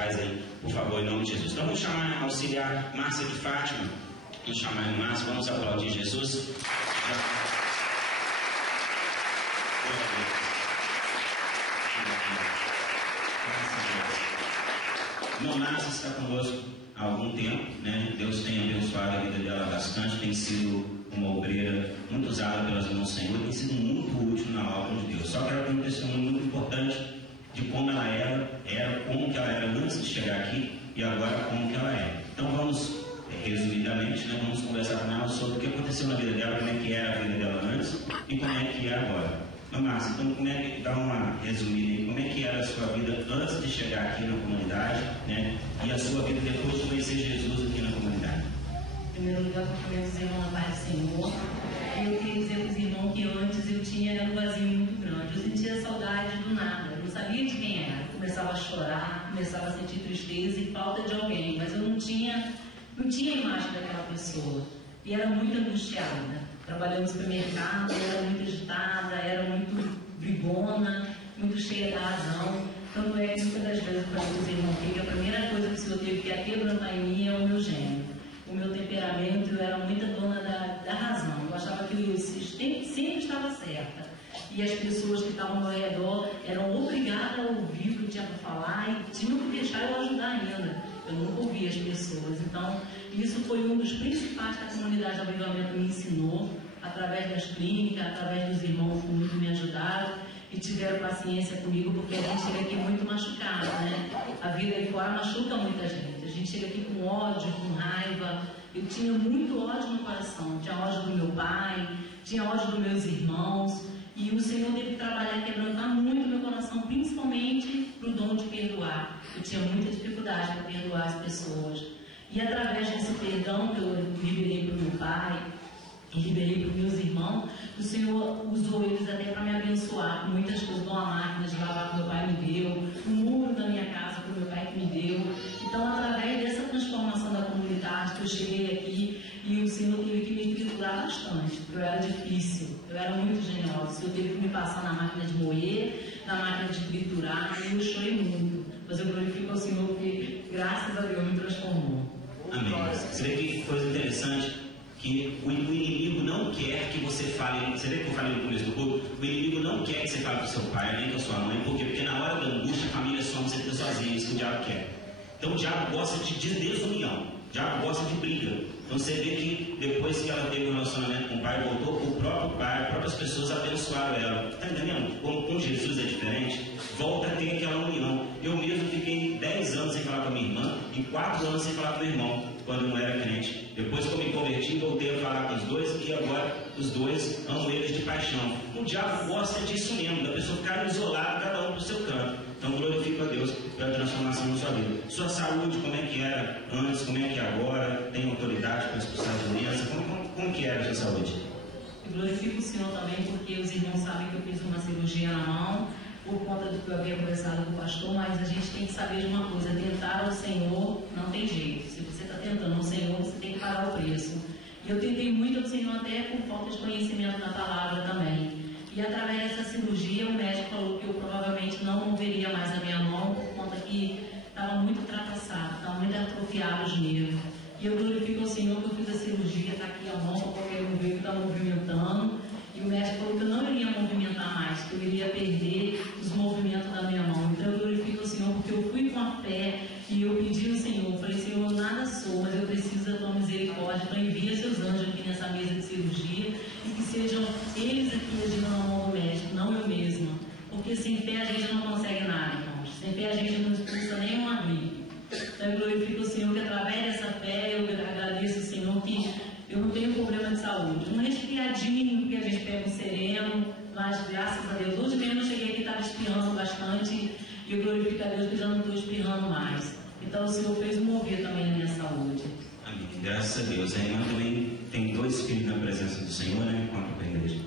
pais aí, por favor, em nome de Jesus. Então vamos chamar a auxiliar Márcia de Fátima. Vamos chamar a Márcia, vamos aplaudir Jesus. Irmã Márcia está conosco há algum tempo, né? Deus tem abençoado a vida dela bastante, tem sido uma obreira muito usada pelas mãos do Senhor, tem sido muito útil na obra de Deus. Só que ela tem um testemunho muito importante de como ela era como que ela era antes de chegar aqui e agora como que ela é. Então vamos, resumidamente, né, vamos conversar com ela sobre o que aconteceu na vida dela, como é que era a vida dela antes e como é que é agora. Márcia, então como é que dá uma resumida aí, como é que era a sua vida antes de chegar aqui na comunidade, né? E a sua vida depois de conhecer Jesus aqui na comunidade? Em primeiro lugar, eu queria dizer uma paz do Senhor. Eu queria dizer para os irmãos que antes eu tinha um vazio muito grande. Eu sentia saudade do nada, eu não sabia de quem era. Eu começava a chorar, começava a sentir tristeza e falta de alguém, mas eu não tinha a imagem daquela pessoa. E era muito angustiada. Trabalhando no supermercado, era muito agitada, era muito brigona, muito cheia da razão. Tanto é que muitas das vezes para os irmãos que a primeira coisa que o Senhor teve que quebrantar em mim é o meu gênero. O meu temperamento, eu era muita dona da razão. Eu achava que eu sempre estava certa. E as pessoas que estavam ao redor eram obrigadas a ouvir o que eu tinha para falar e tinham que deixar eu ajudar ainda. Eu nunca ouvia as pessoas. Então, isso foi um dos principais que a comunidade de Avivamento me ensinou, através das clínicas, através dos irmãos que muito me ajudaram e tiveram paciência comigo, porque a gente chega aqui muito machucado, né? A vida aí fora machuca muita gente. A gente chega aqui com ódio, com raiva. Eu tinha muito ódio no coração. Tinha ódio do meu pai, tinha ódio dos meus irmãos. E o Senhor teve que trabalhar, quebrantar muito meu coração, principalmente para o dom de perdoar. Eu tinha muita dificuldade para perdoar as pessoas. E através desse perdão que eu liberei para o meu pai, e liberei para os meus irmãos, o Senhor usou eles até para me abençoar com muitas coisas, uma máquina de lavar que meu pai me deu, um muro da minha casa que meu pai que me deu. Então, através dessa transformação da comunidade que eu cheguei aqui, e o Senhor teve que me triturar bastante, porque eu era difícil, eu era muito generosa. O Senhor teve que me passar na máquina de moer, na máquina de triturar, e eu chorei muito. Mas eu glorifico ao Senhor porque, graças a Deus, me transformou. Amém. Você vê que coisa interessante, que o inimigo não quer que você fale. Você vê que eu falei no começo do culto? O inimigo não quer que você fale com seu pai, nem com a sua mãe. Por quê? Porque na hora da angústia a família some, você fica sozinho. Isso que o diabo quer. Então o diabo gosta de desunião, o diabo gosta de briga. Então você vê que depois que ela teve um relacionamento com o pai, voltou, o próprio pai, as próprias pessoas abençoaram ela. Está entendendo? Como com Jesus é diferente, volta a ter aquela união. Eu mesmo fiquei 10 anos sem falar com a minha irmã e 4 anos sem falar com meu irmão, quando não era crente. Depois que eu me converti, voltei a falar com os dois e agora os dois amo eles de paixão. O diabo gosta disso mesmo, da pessoa ficar isolada, cada um pro seu canto. Então glorifico a Deus pela transformação na sua vida. Sua saúde, como é que era antes, como é que é agora? Tem autoridade para expulsar a doença? Como que era a sua saúde? Eu glorifico o Senhor também porque os irmãos sabem que eu fiz uma cirurgia na mão por conta do que eu havia conversado com o pastor, mas a gente tem que saber de uma coisa: tentar ao Senhor não tem jeito. Se você está tentando ao Senhor, você tem que pagar o preço. E eu tentei muito ao Senhor até por falta de conhecimento da palavra também. E através dessa cirurgia, o médico falou que eu provavelmente não moveria mais a minha mão por conta que estava muito trapaçado, estava muito atrofiado os nervos. E eu glorifico ao Senhor que eu fiz a cirurgia, está aqui a mão, qualquer um veio que está movimentando. E o médico falou que eu não iria movimentar mais, que eu iria perder os movimentos da minha mão. Então eu glorifico ao Senhor porque eu fui com a fé e eu pedi ao Senhor, falei: Senhor, eu nada sou, mas eu preciso da tua misericórdia. Então envia seus anjos aqui nessa mesa de cirurgia e que sejam eles aqui agindo na mão do médico, não eu mesma. Porque sem fé a gente não consegue nada, irmãos. Sem fé a gente não expulsa nem uma gripe. Então eu glorifico o Senhor que através dessa fé eu agradeço ao Senhor que eu não tenho problema de saúde. Um resfriadinho, que a gente pega um sereno, mas graças a Deus, hoje mesmo eu cheguei aqui e estava espirrando bastante, e eu glorifico a Deus que eu já não estou espirrando mais. Então o Senhor fez um mover também na minha saúde. Amém. Graças a Deus. A irmã também tem 2 filhos na presença do Senhor, né? Conta para a igreja.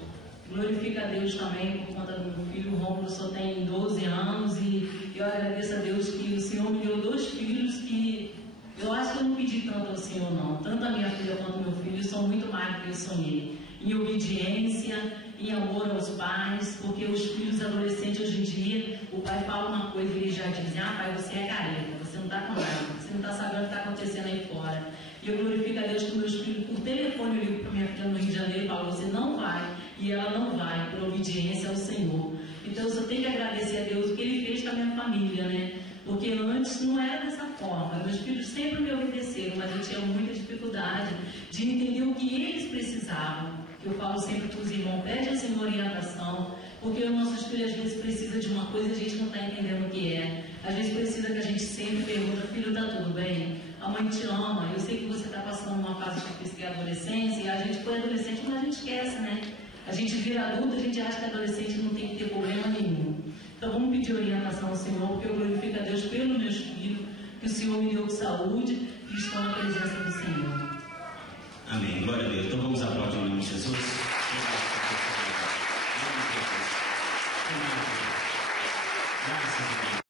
Glorifico a Deus também por conta do meu filho. O Rômulo só tem 12 anos e eu agradeço a Deus que o Senhor me deu 2 filhos que eu acho que eu não pedi tanto ao Senhor, não. Tanto a minha filha quanto o meu filho são muito mais do que eu sonhei. Em obediência, em amor aos pais, porque os filhos adolescentes hoje em dia, o pai fala uma coisa e eles já dizem: ah, pai, você é careca, você não está com nada, você não está sabendo o que está acontecendo aí fora. E eu glorifico a Deus que meus filhos, por telefone, eu ligo para minha filha no Rio de Janeiro e falo, você não vai, e ela não vai, por obediência ao Senhor. Então eu só tenho que agradecer a Deus o que Ele fez com a minha família, né? Porque antes não era dessa forma. Meus filhos sempre me obedeceram, mas eu tinha muita dificuldade de entender o que eles precisavam. Eu falo sempre para os irmãos, pede ao Senhor orientação, porque os nossos filhos às vezes precisam de uma coisa e a gente não está entendendo o que é. Às vezes precisa que a gente sempre pergunta, filho, está tudo bem? A mãe te ama, eu sei que você está passando uma fase difícil que é a adolescência, e a gente foi adolescente, mas a gente esquece, né? A gente vira adulto, a gente acha que adolescente não tem que ter problema nenhum. Então vamos pedir orientação ao Senhor, porque eu glorifico a Deus pelos meus filhos, que o Senhor me deu saúde e estão na presença do Senhor. Amém. Glória a Deus. Então vamos aplaudir o nome de Jesus.